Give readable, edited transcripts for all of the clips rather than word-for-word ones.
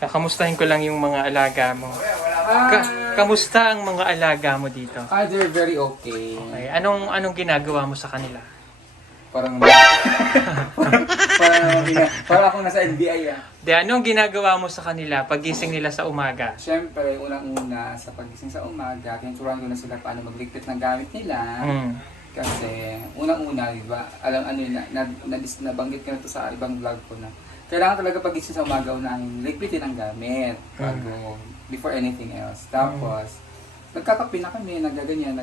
Kamustahin ko lang yung mga alaga mo. Kamusta ang mga alaga mo dito? They're very okay. Okay. Anong ginagawa mo sa kanila? Parang parang akong nasa NBI ah. Anong ginagawa mo sa kanila pagising nila sa umaga? Siyempre, unang-una sa pagising sa umaga, tinuturuan ko na sila paano magligpit ng gamit nila. Kasi unang-una, di ba, alam ano yun, nabanggit ko na to sa ibang vlog ko na kailangan talaga pagising sa umaga unang ligpitin ang gamit bago, before anything else. Tapos, nagkakape na kami, nagaganyan,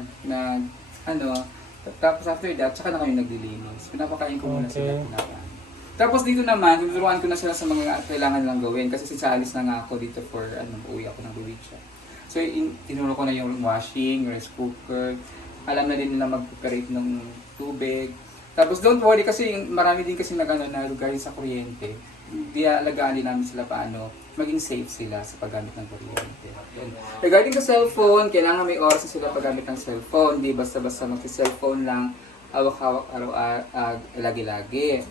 tapos after that, tsaka na kami naglilinis. Pinapakain ko muna sila pinakain. Tapos dito naman, tuturuan ko na sila sa mga kailangan lang gawin kasi since alis na nga ako dito for uwi ako ng probinsya. So tinuro ko na yung washing, rice cooker, alam na din nila mag-preparate ng tubig. Tapos don't worry kasi marami din kasi na regarding sa kuryente. Alagaan din namin sila paano maging safe sila sa paggamit ng kuryente. Regarding sa cellphone, kailangan may oras na sila paggamit ng cellphone. Di basta-basta mag-cellphone lang, hawak-hawak lagi-lagi.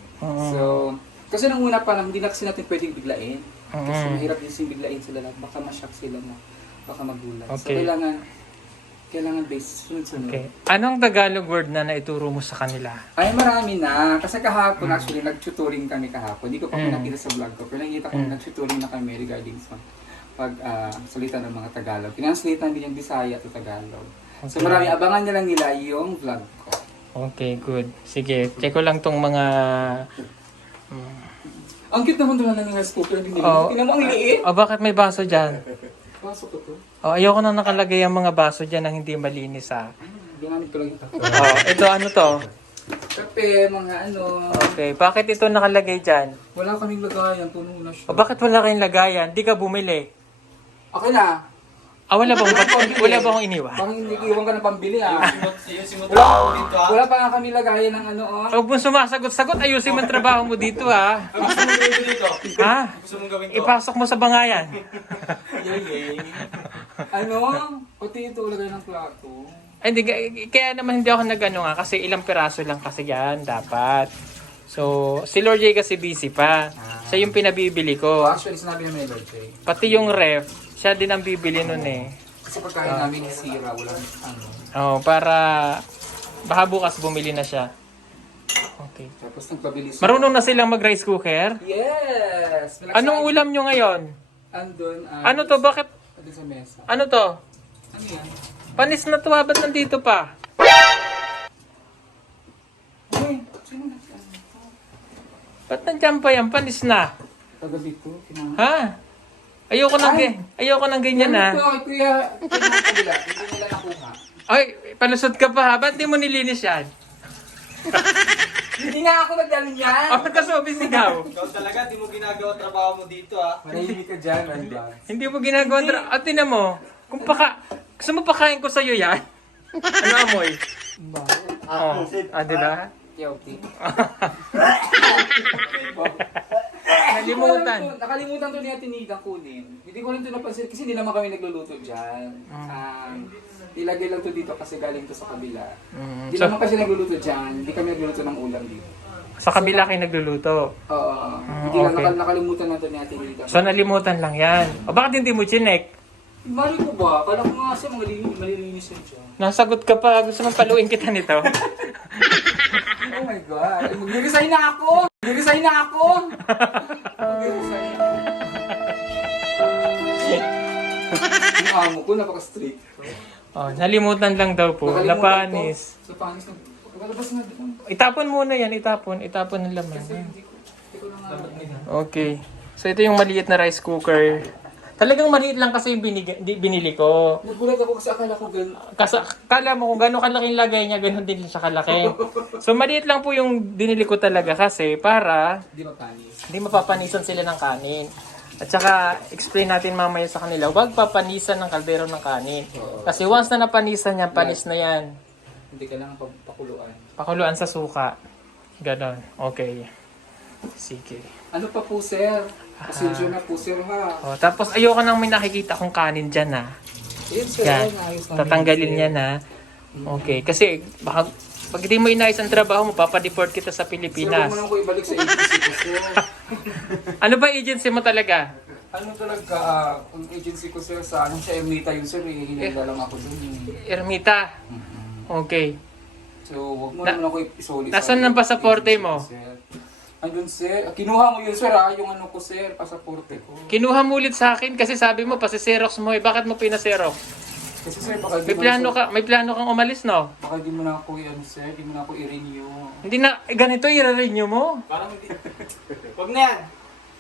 So, kasi nung una pa lang, hindi na kasi natin pwedeng biglain. Kasi mahirap din biglain sila lang. Baka ma-shock sila na, baka magulat. Okay. So, kailangan base sunod-sunod. Okay. Anong Tagalog word na naituro mo sa kanila? Ay, marami na. Kasi kahapon, actually, nag-tutoring kami kahapon. Hindi ko pa pinakita sa vlog ko. Pero nakita ko, nag-tutoring na kami regarding sa salita ng mga Tagalog. Pinanslate namin yung Bisaya to Tagalog. Okay. So marami, abangan na lang nila yung vlog ko. Okay, good. Sige, check ko lang tong mga... Ang cute naman doon ng rice cooker. Tingnan mo, ang liit. Bakit may baso dyan? Pasok ko to. Ayoko na nakalagay ang mga baso dyan na hindi malinis Ginamit ko lang ito. Ito ano to? Kape, mga Okay, bakit ito nakalagay dyan? Wala kaming lagayan, puno na siya. Bakit wala kayong lagayan? Di ka bumili. Okay na. Wala bang iniwan? Parang hindi iwan ka ng pambili Wala Wala pa nga kami lagayan ng Huwag mong sumasagot-sagot. Ayusin mo ang trabaho mo dito Gusto mong gawin dito? Ha? Gusto mong gawin ko? Ipasok mo sa bangayan. Yay. Pati ito lagay ng plato. Hindi, kaya naman hindi ako nag-ano kasi ilang piraso lang kasi yan dapat. So, si Lord J kasi busy pa. Siya yung pinabibili ko. Actually, sinabi niya may birthday. Pati yung ref, siya din ang bibili nun Kasi pagkain namin sira, walang para baka bukas bumili na siya. Okay. Tapos nagpabilis. Marunong na silang mag-rice cooker? Yes! Anong ulam nyo ngayon? Andun, Ano to? Bakit? andun sa mesa. Ano to? Ano yan? Panis na to, ba't nandito pa? Uy, sino na? Ba't nandiyan pa yan? Panis na. Kagabi ko, Ha? Ayoko nang ganyan Ito, kuya, ito yung kabila. Hindi nila nakuha. Ay, palusot ka pa ha? Ba't di mo nilinis yan? Hindi nga ako nagdalo niyan! Kasobis ikaw. Ikaw talaga, di mo ginagawa trabaho mo dito Manahimik ka dyan, man ba? Hindi mo ginagawa. Tinan mo. Gusto mo pakain ko sa'yo yan? Ano amoy? Di ba? Okay. Nakalimutan to niya tinidang kunin. Hindi ko rin ito napansin kasi hindi naman kami nagluluto dyan. Ilagay lang to dito kasi galing to sa kabila. Hindi naman kasi nagluluto dyan. Hindi kami nagluluto ng ulam dito. Sa kabila kayo nagluluto? Oo. Hindi lang nakalimutan na to niya tinidang. So nalimutan lang yan. Bakit hindi mo chinek? Mali ko ba? Kala ko nga kasi malilinis yun dyan. Nasagot ka pa. Gusto mong paluin kita nito? Oh my God. Mag-resign na ako! Mag-resign na ako! Mag-resign na ako. Yung amo ko, napaka-strict. Nalimutan lang daw po. Napanis. Napanis na. Pagkalabas na doon. Itapon muna yan. Itapon ng laman. Hindi ko na nga. Okay. So ito yung maliit na rice cooker. Talagang maliit lang kasi yung binili ko. Nagulat ako kasi akala ko gano'n. Kasi kala mo kung gano'ng kalaking lagay niya, gano'n din siya kalaki. So maliit lang po yung binili ko talaga kasi para Hindi mapanis. hindi mapapanisan sila ng kanin. At saka explain natin mamaya sa kanila, huwag papanisan ng kaldero ng kanin. Kasi once na napanisan yan, panis na yan. Hindi kailangan pakuluan. Pakuluan sa suka. Ganon. Okay. Sige. Ano pa po, sir? Pasensya na po, sir, ha? Tapos ayoko nang may nakikita kong kanin dyan Yan, sir. Yan. Ayos namin. Tatanggalin niya na. Okay. Kasi baka pag hindi mo inayos ang trabaho mo, papadeport kita sa Sir, huwag Pilipinas. mo naman ko ibalik sa agency ko, sir. Ano ba agency mo talaga? Ano talaga, ang agency ko sir sa anong siya Ermita yun sir, hinila lang ako dun. Ermita. Okay. So, wag mo naman ako isoli. Nasaan ang pasaporte mo? Andun sir, kinuha mo yun sir yung ano ko sir, pasaporte ko. Kinuha mo ulit sa akin kasi sabi mo pasi-xerox mo eh. Bakit mo pina-xerox? Kasi sir, baka di May plano kang umalis, no? Baka di mo na ako sir, di mo na ako i-renew. Hindi na, ganito i-renew mo. Parang hindi. Huwag na yan.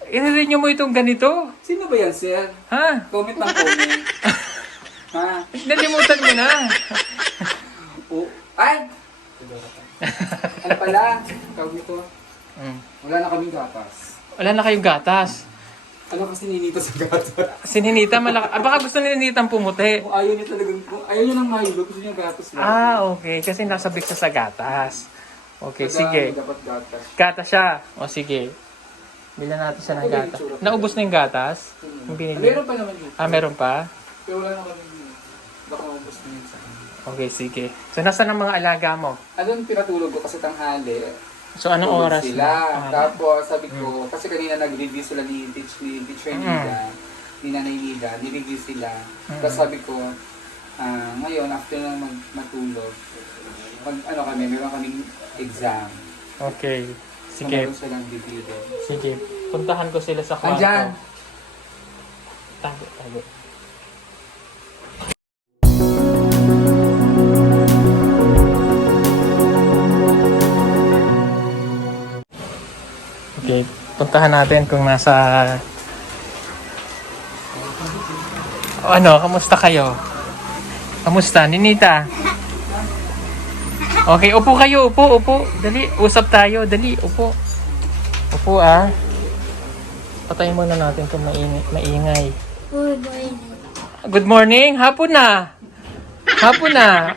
I-renew mo itong ganito. Sino ba yan sir? Ha? Comment ng comment. Ha? Nalimutan mo na. Oh. Ay! Ano pala? Tawag nito. Wala na kaming gatas. Wala na kayong gatas. Ano kasi ninito sa gatas? Sininita, baka gusto ni Ninitang pumuti. Kung ayaw niya talagang, kung ayaw niya ng Milo, gusto niya gatas lang. Okay. Kasi nasabik siya sa gatas. Okay, Kaya sige. dapat gatas. Gatas siya. O sige. Bilan natin siya ng gatas. Naubos na yung gatas? Yung binili? Meron pa naman yun. Meron pa? Pero wala na kami. Baka maubos na yun sa akin. Okay, sige. So, nasaan ang mga alaga mo? Anong pinatulog ko kasi tanghali. So, anong Tulog oras? sila. na? Tapos sabi ko, kasi kanina nag-review sila ni Teacher Nida, ni Nanay Nida, ni-review sila. Tapos sabi ko, ngayon, after na matulog, meron kaming exam. Okay. So, Sige. meron silang bibigyan. Sige. Puntahan ko sila sa kwarto. Andyan! Tago. Okay, puntahan natin kung nasa... Kamusta kayo? Kamusta, Ninita? Okay, upo kayo, upo. Dali, usap tayo, dali, upo. Upo Patayin muna natin kung maingay. Good morning, hapon na.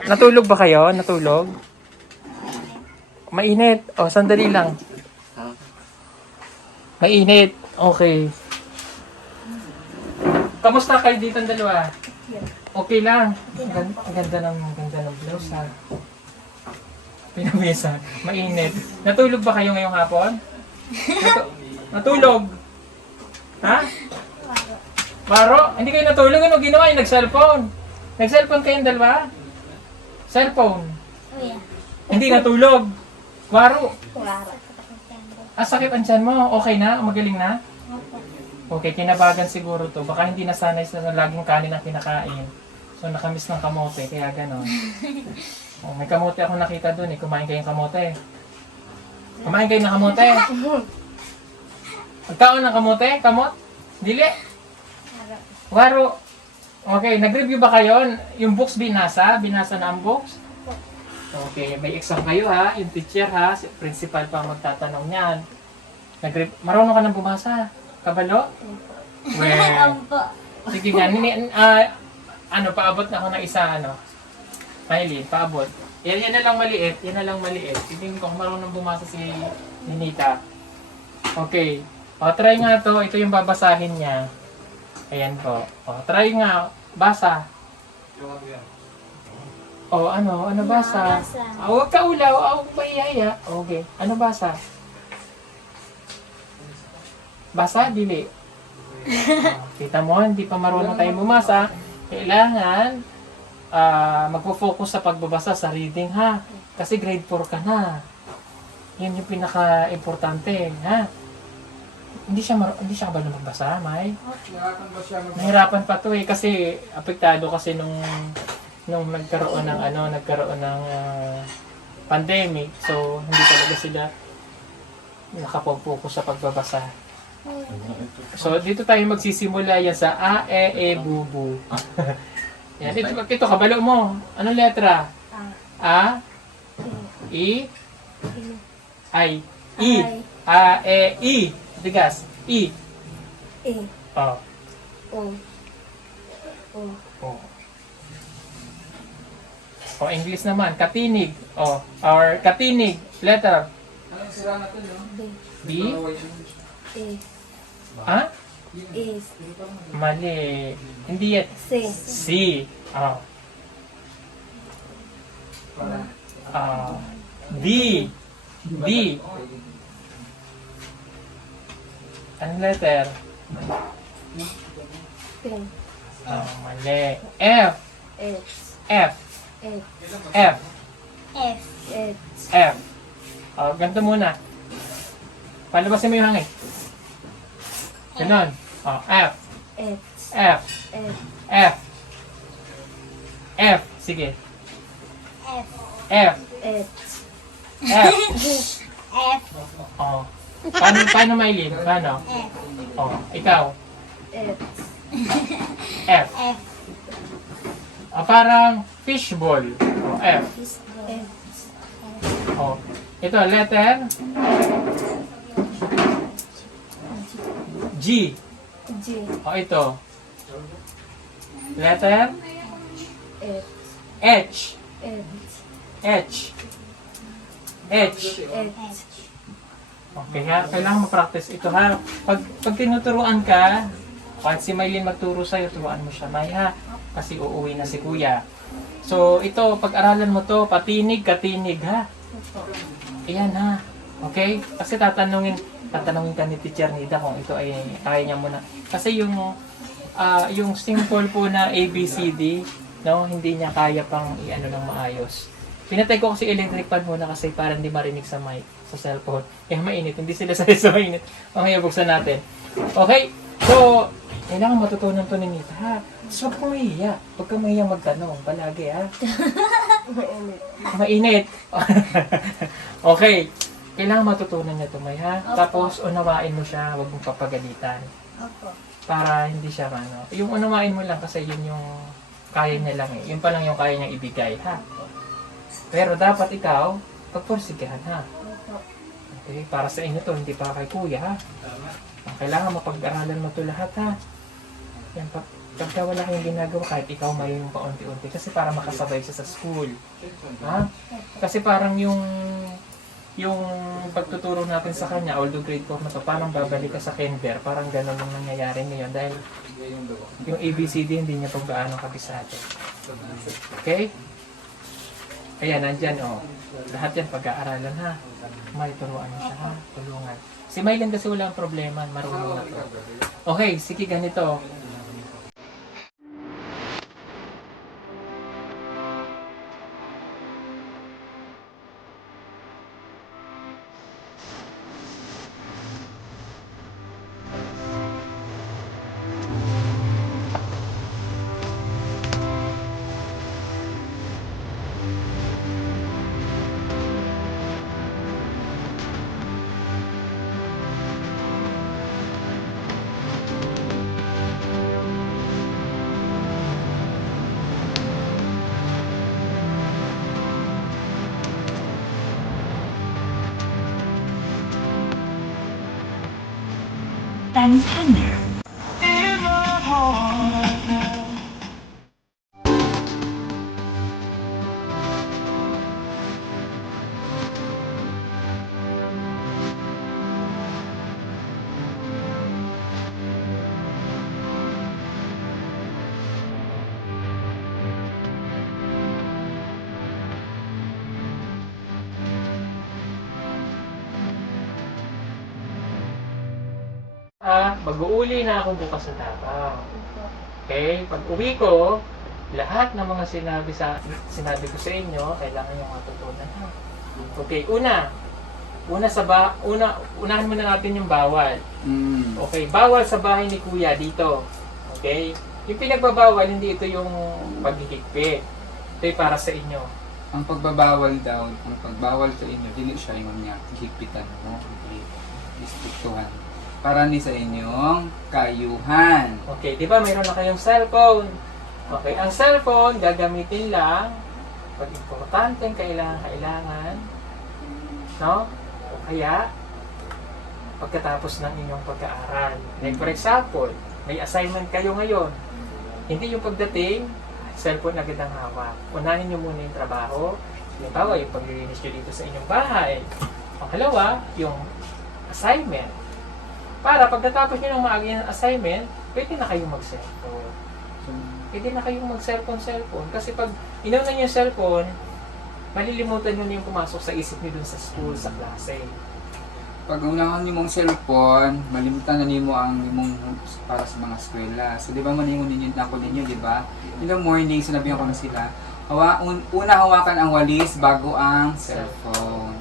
Natulog ba kayo? Natulog? Mainit. Sandali lang. Mainit. Okay. Kamusta kayo dito ang dalawa? Okay lang. Ang ganda ng blouse ha. Pinamesa. Mainit. Natulog ba kayo ngayong hapon? Natulog? Ha? Maro? Hindi kayo natulog? Ano ginawa? Nag-cellphone? Nag-cellphone kayong dalawa? Cellphone? Hindi natulog? Maro? Sakit ang tiyan mo? Okay na? Magaling na? Okay, kinabagan siguro to. Baka hindi nasanay sa laging kanin ang kinakain. So, nakamiss ng kamote, kaya gano'n. May kamote ako nakita dun eh. Kumain kayong kamote. Kumain kayo ng kamote. Magkaon ng kamote? Kamot? Dili? Waro. Okay, nag-review ba kayo? Yung books binasa? Binasa na ang books? Okay, may exam kayo ha. Yung teacher ha. Si principal pa magtatanong niyan. Marunong ka nang bumasa? Kabalo? Well, sige nga. Paabot na ako ng isa, Maylin, paabot. Yan na lang maliit. Tingin ko kung marunong bumasa si Ninita. Okay. Try nga to. Ito yung babasahin niya. Ayan po. Try nga. Basa. Ano basa? Huwag ka ulaw. Huwag maihaya. Okay. Ano basa? Basa? Dili. Kita mo, hindi pa marunong tayo bumasa. Kailangan magpo-focus sa pagbabasa sa reading ha. Kasi grade 4 ka na. Yan yung pinaka-importante, ha? Hindi siya ba magbasa, May? Nahirapan pa to eh kasi apektado kasi nung nagkaroon ng pandemic. So hindi talaga sila nakapag-focus sa pagbabasa. So dito tayo magsisimula yan sa A, E, Bu, Bu. Yan, ito kabalo mo. Anong letra? A, I, I, I, A, E, I. Tigas. I. O. O, English naman. Katinig. Or katinig. Letter. Ano yung sira natin, no? B. Ha? Is. Mali. Hindi yan. C. D. D. Anong letter? D. Pin. Mali. F. H. F. H. F. F. H. F. Ganito muna. Palabasin mo yung hangin. Ganon. F. H. F. F. F. F. Sige. F. F. H. F. F. Oh. Paano Maylin? Paano? F. Ikaw. H. F. F. Parang fishball. F. H. Ito, letter G. G. Ito. Letter H. H. H. H. H. H. Okay ha, kailangan ma-practice ito ha. Pag tinuturuan ka, pag si Maylin magturo sa'yo, turuan mo siya, May ha. Kasi uuwi na si Kuya. So ito, pag-aralan mo to, patinig, katinig ha. Ayan ha. Okay? Kasi tatanungin ka ni Teacher Nida kung ito ay kaya niya muna. Kasi yung simple po na ABCD, no, hindi niya kaya pang i-ano ng maayos. Pinatay ko kasi electric fan muna kasi para hindi marinig sa mic, sa cellphone. Kaya mainit, hindi sila sa mainit. Mamaya buksan natin. Okay? So, kailangan matutunan to ni Nita ha. So, huwag kang mahiya. Huwag kang mahiya magtanong. Palagi ha. Mainit. Okay. Kailangan matutunan niya ito, May ha. Opo. Tapos, unawain mo siya. Huwag mong papagalitan. Opo. Para hindi siya yung unawain mo lang kasi yun yung kaya niya lang eh. Yun pa lang yung kaya niyang ibigay ha. Pero dapat ikaw, pagporsigahan ha. Opo. Okay? Para sa inyo to, hindi para kay Kuya ha. Kailangan mapag-aralan mo to lahat ha. Yan, pagka wala kayong ginagawa, kahit ikaw may yung paunti-unti. Kasi para makasabay siya sa school. Ha? Kasi parang yung pagtuturo natin sa kanya, although grade 4 na to, parang babalik ka sa kinder. Parang gano'n ang nangyayari ngayon. Dahil yung ABCD hindi niya pag gaano kabisado. Okay? Ayan, nandyan lahat yan pag-aaralan ha. May turuan mo siya ha. Tulungan. Si Maylin kasi wala ang problema. Marunong na to. Okay, sige ganito. Mag-uuli na ako bukas sa Davao. Okay? Pag uwi ko, lahat ng mga sinabi ko sa inyo, kailangan yung matutunan ha. Okay, unahan muna natin yung bawal. Okay, bawal sa bahay ni Kuya dito. Okay? Yung pinagbabawal, hindi ito yung paghihigpit. Ito ay para sa inyo. Ang pagbabawal daw, ang pagbawal sa inyo, dili siya yung niya higpitan mo, hindi istriktuhan. Para ni sa inyong kayuhan. Okay, di ba mayroon na kayong cellphone? Okay, ang cellphone gagamitin lang pag importanteng kailangan, no? O kaya pagkatapos ng inyong pag-aaral. Like for example, may assignment kayo ngayon. Hindi yung pagdating, cellphone agad ang hawak. Unahin nyo muna yung trabaho. Halimbawa, yung paglilinis nyo dito sa inyong bahay. Pangalawa, yung assignment. Para pagkatapos nyo ng maaga yung assignment, pwede na kayong mag-cellphone. Pwede na kayong mag-cellphone. Kasi pag inaw na yung cellphone, malilimutan nyo na yung pumasok sa isip nyo dun sa school, sa klase. Pag unahan niyo mong cellphone, malimtan na nimo ang imong para sa mga eskwela. So, di ba maningon ninyo na ako ninyo, di ba? In the morning, sinabihan ko na sila, una hawakan ang walis bago ang cellphone.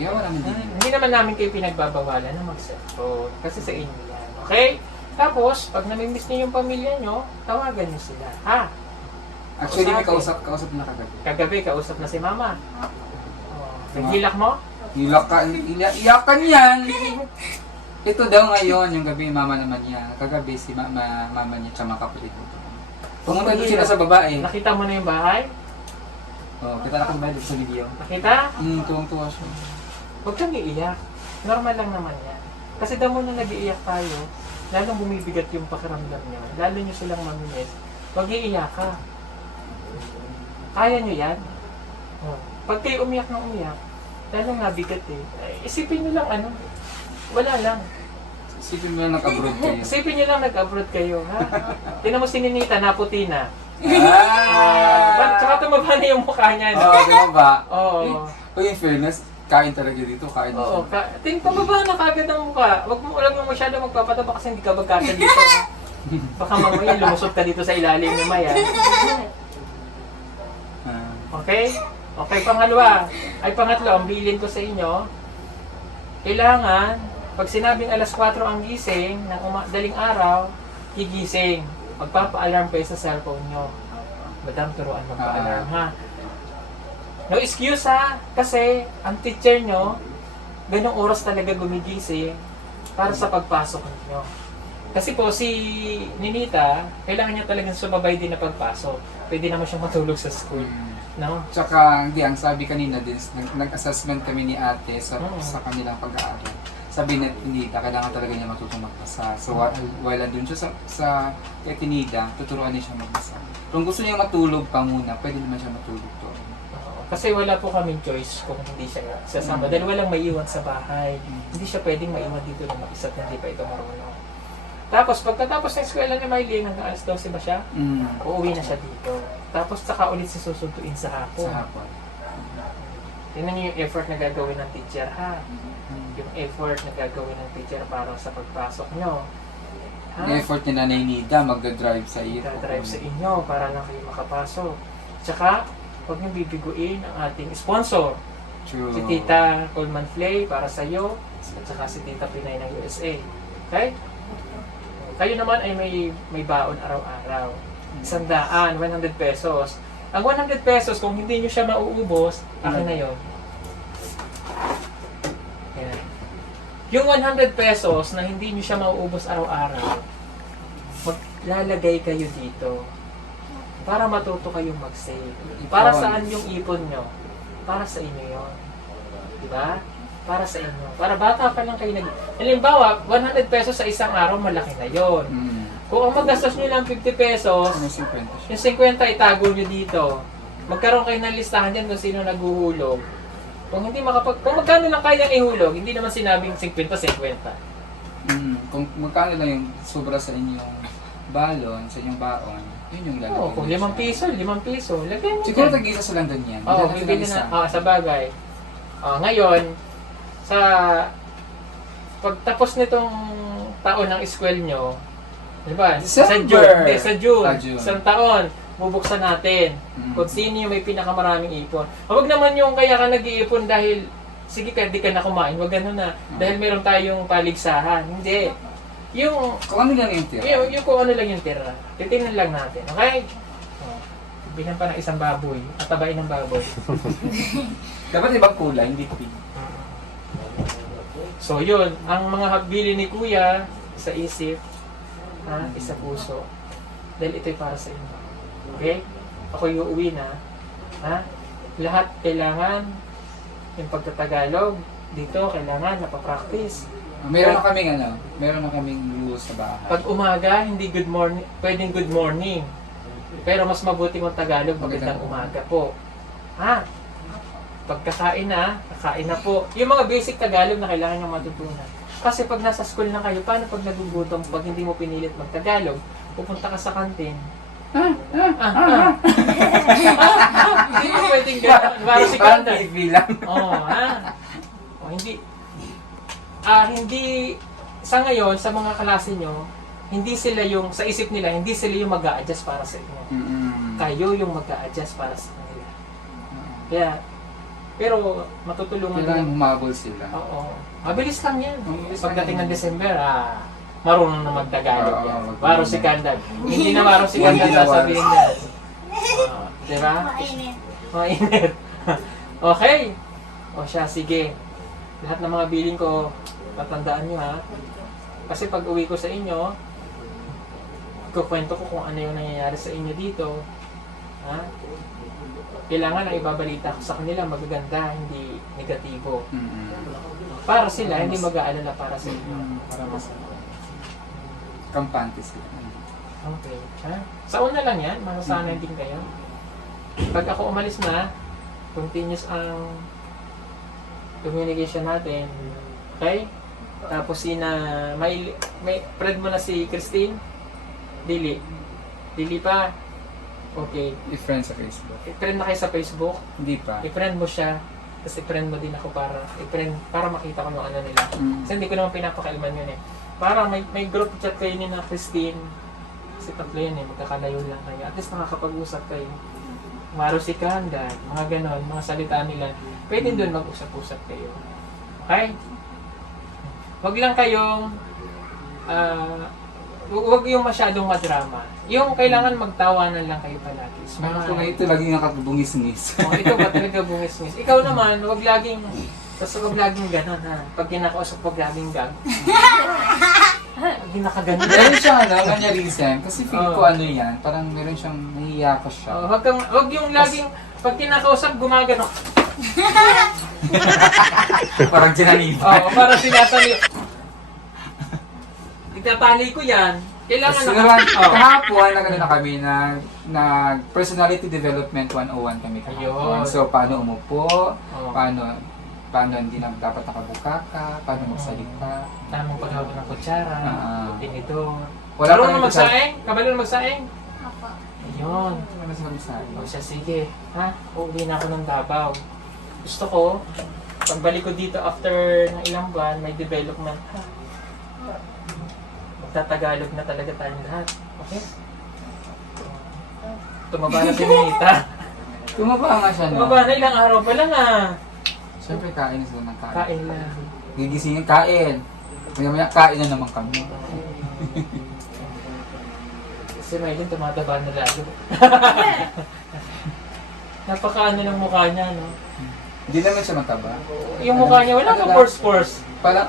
Ginawa namin din. Hindi naman namin kayo pinagbabawalan na mag-cellphone. Kasi sa inyo yan. Okay? Tapos, pag namimiss niyo yung pamilya nyo, tawagan niyo sila. Ha? Actually, may Kausapin. kausap na kagabi. Kagabi, kausap na si mama. Naghilak mo? Iyakan yan! Ito daw ngayon, yung gabi, mama naman niya. Kagabi, si mama niya, tsaka mga kapatid ko. Pumunta doon sila sa babae. Nakita mo na yung bahay? Kita na kang bahay dito sa video. Nakita? Tuwang-tuwa siya. Huwag kang iiyak. Normal lang naman yan. Kasi daw mo na nag-iiyak tayo, lalong bumibigat yung pakiramdam niyo. Lalo nyo silang mamimiss. Huwag iiyak ka. Kaya nyo yan. Pag kayo umiyak ng umiyak, lalong nabigat eh. Isipin nyo lang ano. Wala lang. Isipin mo na nag-abroad kayo. Isipin nyo lang nag-abroad kayo, ha? Tinan mo si Ninita, naputi na. Tsaka tumaba na yung mukha niya. No? Oo, diba ba? Oo. In fairness, kain talaga dito. Kain Oo. siya. Pababa na kagad ang mukha. Huwag mo masyado magpapataba kasi hindi ka magkasa dito. Baka mamaya lumusot ka dito sa ilalim ni Maya. Okay? Okay, pangatlo, ang bilin ko sa inyo, kailangan, pag sinabing alas 4 ang gising, ng daling araw, gigising. Magpapa-alarm kayo sa cellphone nyo. Madam, turuan magpa-alarm ha. No excuse ha, kasi ang teacher nyo, ganong oras talaga gumigising para sa pagpasok nyo. Kasi po si Ninita, kailangan niya talagang sumabay din na pagpasok. Pwede naman siyang matulog sa school. No? Tsaka, hindi, ang sabi kanina din, nag-assessment kami ni ate sa kanilang pag-aaral. Sabi na Tinida, kailangan talaga niya matutong magbasa. So, while andun siya sa kay Tinida, tuturuan niya siya magbasa. Kung gusto niya matulog pa muna, pwede naman siya matulog to. Kasi wala po kaming choice kung hindi siya sasama. Dahil walang maiwan sa bahay. Hindi siya pwedeng maiwan dito ng mag-isa at hindi pa ito marunong. Tapos, pagkatapos ng eskwela ni Miley, hanggang alas 12 ba siya? Uuwi na siya dito. Tapos, saka ulit siya susunduin sa hapon. Sa hapon. Tingnan niyo yung effort na gagawin ng teacher, ha? Yung effort na gagawin ng teacher para sa pagpasok nyo. Ha? Ang effort ni Nanay Nida, mag-drive sa iyo. Drive sa inyo para lang kayo makapasok. Tsaka, huwag niyong bibiguin ang ating sponsor. True. Si Tita Coleman Flay para sa iyo at saka si Tita Pinay ng USA. Okay? Kayo naman ay may baon araw-araw. 100, 100 pesos. Ang 100 pesos, kung hindi nyo siya mauubos, akin na yun. Yan. Yung 100 pesos na hindi nyo siya mauubos araw-araw, maglalagay kayo dito para matuto kayong mag-save. Para saan yung ipon nyo? Para sa inyo yun. Diba? Para sa inyo. Para bata pa lang kayo halimbawa, 100 pesos sa isang araw, malaki na yon. Kung ang magastos nyo lang 50 pesos, Ano 50 siya? yung 50 itago nyo dito. Magkaroon kayo ng listahan dyan kung sino naghuhulog. Kung magkano lang kayang ihulog, hindi naman sinabing 50-50. Kung magkano lang yung sobra sa inyong balon, sa inyong baon, yun yung lalagay. Oo, kung 5 piso, 5 piso, lagyan nyo Siguro dyan. tag-isa silang ganyan. Oo, Bigyan bibili natin ng na, sa bagay. Ngayon, sa pagtapos nitong taon ng school nyo, di ba? December! Sa June. June. Isang taon, bubuksan natin. Kung sino yung may pinakamaraming ipon. Huwag naman yung kaya ka nag-iipon dahil, sige, pwede ka na kumain. Huwag ganun na. Dahil meron tayong paligsahan. Hindi. Yung Kung ano lang yung tira. yung kung ano lang yung tira. Titingnan lang natin. Okay? Bilang pa ng isang baboy. At tabain ng baboy. Dapat ibang kulay, hindi pink. So yun, ang mga habili ni Kuya sa isip, isa puso. Dahil ito'y para sa inyo. Okay? Ako yung uuwi na. Lahat kailangan yung pagtatagalog. Dito, kailangan napapractice. Meron na kaming rules sa bahay. Pag umaga, hindi good morning, pwedeng good morning. Pero mas mabuti kung Tagalog, magandang umaga po. Pagkakain na, kakain na po. Yung mga basic Tagalog na kailangan nyo matutunan. Kasi pag nasa school na kayo, paano pag nagugutom, pag hindi mo pinilit mag-Tagalog, pupunta ka sa kantin. Hindi mo pwedeng gano'n. Wala si kantin. Bilang. Oo, hindi. hindi, sa ngayon, sa mga klase nyo, hindi sila yung, sa isip nila, hindi sila yung mag-a-adjust para sa inyo. Kayo yung mag-a-adjust para sa kanila. Kaya, pero matutulungan Kailangan din. humabol sila. Oo. Mabilis lang yan. Mabilis Pagdating lang ng yan. December, marunong na magtagalog Oo, yan. mag- Waro si Kandag. Hindi na waro si Kandag Hindi na sasabihin waro. niya. Diba? Mainit. Mainit. Okay. O siya, sige. Lahat ng mga billing ko, matandaan nyo ha. Kasi pag uwi ko sa inyo, kukwento ko kung ano yung nangyayari sa inyo dito. Ha? Kailangan ang ibabalita ko sa kanila magaganda, hindi negatibo. Para sila, hindi mag-aalala para sa inyo. Para mas Kampante sila. okay. Ha? Sa una lang yan, masasanay din kayo. Pag ako umalis na, continuous ang communication natin. Okay? Tapos may friend mo na si Christine? Dili. Dili pa? Okay. I-friend sa Facebook. I-friend na kayo sa Facebook. Hindi pa. I-friend mo siya. Tapos i-friend mo din ako para makita ko yung ano nila. Kasi hindi ko naman pinapakailaman yun eh. Para may group chat kayo ni na Christine. Kasi tatlo yun eh, magkakalayo lang kayo. At least nakakapag-usap kayo. Maro si Kanda, mga ganon, mga salita nila. Pwede doon mag-usap-usap kayo. Okay? Wag lang kayong wag yung masyadong madrama. Yung kailangan magtawanan lang kayo palagi. Mga ko na ito, laging nakabungis-ngis. Ito ba talaga bungis-ngis? Ikaw naman, wag laging ganon ha. Pag kinakausap, wag laging gag. Laging nakaganon. Meron siyang kanya reason. Kasi feel ko Oo. ano yan, parang meron siyang nahihiya ko siya. Wag yung laging, pag kinakausap, gumagano. Parang ginaniban. Oo, parang sinasali. Itatali ko yan. Kailangan Kasi naman, kahapon, nagano na kami na personality development 101 kami kahapon. Ayun. So, paano umupo, Oo. paano hindi na dapat nakabuka ka, paano magsalita. Tamang paghawak ng kutsara, tinidor. Wala pa Marunong rin magsaing? Kabalo na magsaing? Opo. Ayun. Ano sabi sa akin? O siya, sige. Ha? Uuwi na ako ng Davao. Gusto ko, pagbalik ko dito after ng ilang buwan, may development. Ha? Magtatagalog na talaga tayong lahat. Okay? Tumaba na si Nita. Tumaba nga siya, no? Tumaba na ilang araw pa lang Siyempre, kain na sila ng kain. Kain lang. Gigisingin, kain. Maya-maya, kain na naman kami. Si Maylin tumataba na lalo. Napakaano ng mukha niya, no? Hindi naman siya mataba. Yung mukha niya, wala kang force. Parang,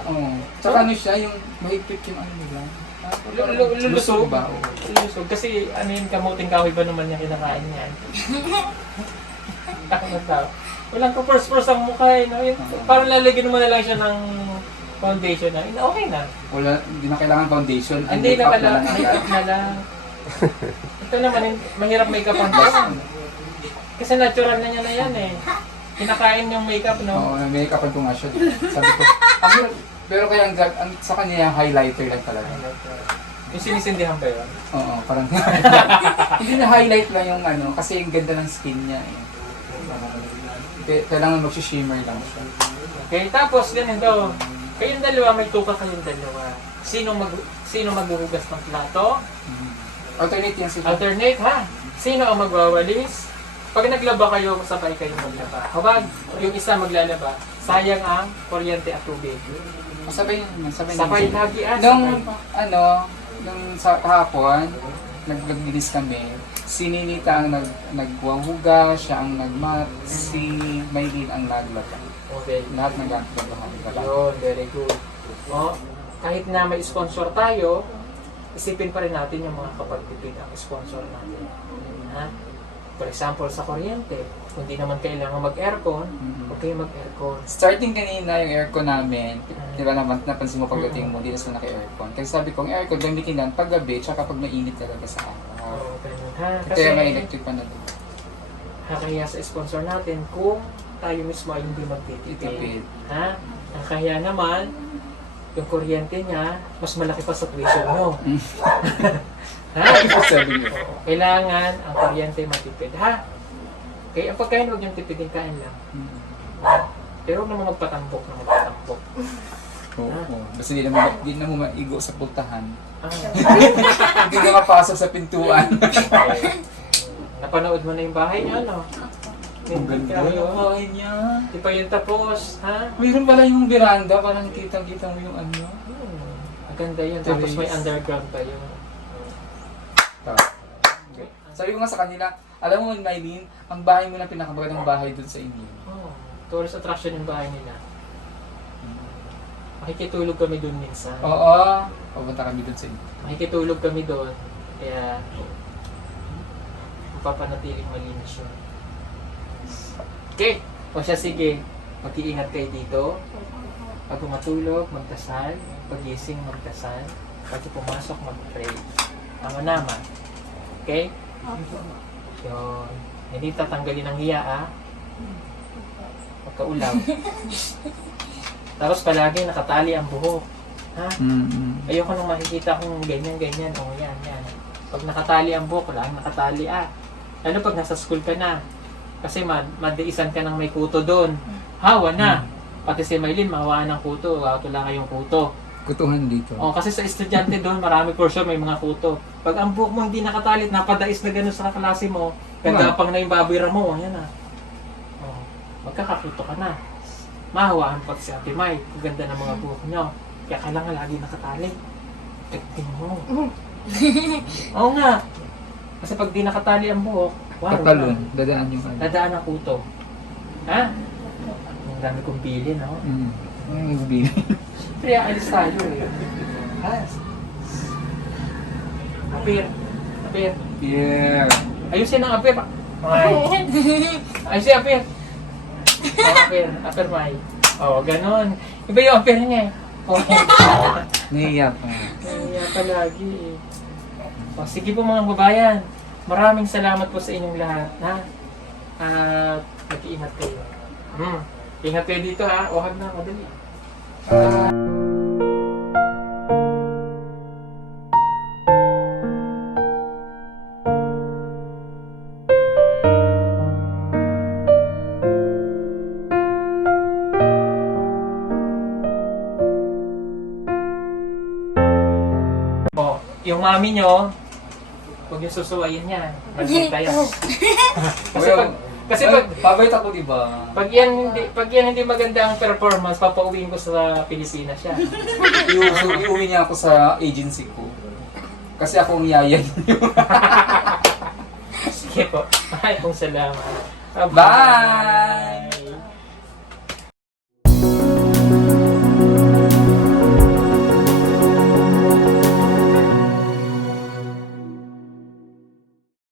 Tsaka ano siya, yung mahigpit yung ano nila. Lulusog. ba? Oo. Lulusog. Kasi ano yung kamuting kahoy ba naman niya kinakain niyan? Takot tao. Walang ka-force ang mukha eh. No? Parang lalagyan mo na lang siya ng foundation na. Okay na. Wala, hindi na kailangan foundation. Ang Hindi na makeup pala. lang ang Makeup na lang. Ito naman, mahirap makeup ang tao. Kasi natural na niya na yan eh. Kinakain yung makeup, no? Oo, make-upan ko nga siya. Sabi ko, pero kaya sa kanya yung highlighter lang talaga. Yung sinisindihan ba yun? Oo, parang hindi na highlight lang yung ano, kasi yung ganda ng skin niya eh. Kailangan mag-shimmer lang siya. Okay, tapos ganito. Kayong dalawa, may tuka kayong dalawa. Sino maghuhugas ng plato? Alternate yan sila. Alternate, ha? Sino ang magwawalis? Pag naglaba kayo, sabay kayong maglaba. Habang yung isa maglalaba, sayang ang kuryente at tubig. Sabay naman, Sabay lagi Nung, sabay. nung sa kahapon, naglinis kami, si Ninita ang nagwahuga, siya ang nagmat, si Maylin ang naglaba. Okay. Lahat naglabahan. Yun, very good. O, kahit na may sponsor tayo, isipin pa rin natin yung mga kapagtipid ang sponsor natin. Ha? For example, sa kuryente, kung di naman kailangan mag-aircon, huwag kayo mag-aircon. Starting kanina yung aircon namin, di ba naman napansin mo pagdating mo, di na sila naka-aircon. Kasi sabi ko, ang aircon gamitin lang paggabi, tsaka pag mainit talaga sa araw. Oo, ganun, ha? Kaya may electric pa na doon. Kaya sa sponsor natin, kung tayo mismo ay hindi magtitipid, Tipid. ha? Ang kaya naman, yung kuryente niya, mas malaki pa sa tuition mo. Ha? Sabi niyo. Kailangan ang kuryente matipid, ha? Kaya ang pagkain, huwag niyong tipidin, kain lang. Pero huwag naman magpatambok na magpatambok. Oo. Basta hindi na mo maigo sa pultahan. Ah, Hindi na mapasok sa pintuan. okay. Napanood mo na yung bahay niyo, no? Ang ganda yung bahay niya. Di pa yun tapos, ha? Mayroon pala yung veranda, parang kitang-kita mo yung ano. Maganda yun. Tapos may underground pa yun. Okay. Sabi ko nga sa kanila, alam mo, Mylene, ang bahay mo na pinakamagandang bahay dun sa inyo. Oh, tourist attraction yung bahay nila. Makikitulog kami doon minsan. Oo, pupunta kami dun sa inyo. Makikitulog kami doon. Kaya, mapapanatiling malinis yun. Okay. O siya, sige. Mag-iingat kayo dito. Pag matulog, magdasal. Pag-gising, magdasal. Pag pumasok, mag-pray. Tama naman. Okay? Yun. Hindi tatanggalin ang hiya, ah. Pagkaulaw. Tapos palagi nakatali ang buhok. Ha? Ayoko nang makikita kung ganyan-ganyan. O, yan. Pag nakatali ang buhok, wala kang nakatali, ah. Lalo pag nasa school ka na. Kasi madiisan ka ng may kuto doon. Hawa na. Pati si Mylene, mahawaan ng kuto. Wala kayong kuto. Kutuhan dito. Oh, kasi sa estudyante doon, marami for sure may mga kuto. Pag ang buhok mo hindi nakatalit, napadais na gano'n sa kaklase mo, gagapang na yung babira mo, yan ah. Oh, magkakakuto ka na. Mahawaan pati si Ate May, ang ganda ng mga buhok nyo. Kaya kailangan lagi nakatali. Tignan mo. Oo nga. Kasi pag di nakatali ang buhok, waro Katalon, na. dadaan yung ano. Dadaan ang kuto. Ha? Ang dami kong bili, no? Bili. Kaya alis tayo eh. Ha? Apir. Yeah. Ayusin ang apir. May. Ayusin apir. Apir may. Oh, ganon. Iba yung apir niya eh. Oh. Niiyak pa. Kaya palagi eh. O, sige po mga babayan. Maraming salamat po sa inyong lahat. Ha? At mag-iingat kayo. Ingat kayo dito ha. O, hag na. Madali. O, yung mami nyo, huwag yung susuwayin yan. Magintay yan. kasi pabait ako, di ba? pag yan hindi maganda ang performance, papauwiin ko sa Pilipinas siya. Iuwi niya ako sa agency ko. Kasi ako ang yaya niyo. Sige po. Maraming salamat. Bye!